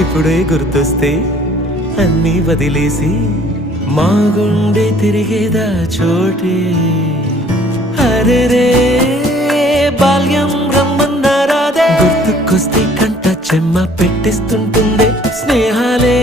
ఇప్పుడే గుర్తొస్తే అన్నీ వదిలేసి మా గుండె తిరిగేదా చోటే. అరెరే బాల్యం రమ్మన్నారాదే, గుర్తుకొస్తే కంట చెమ్మ పెట్టిస్తుంటుందే. స్నేహాలే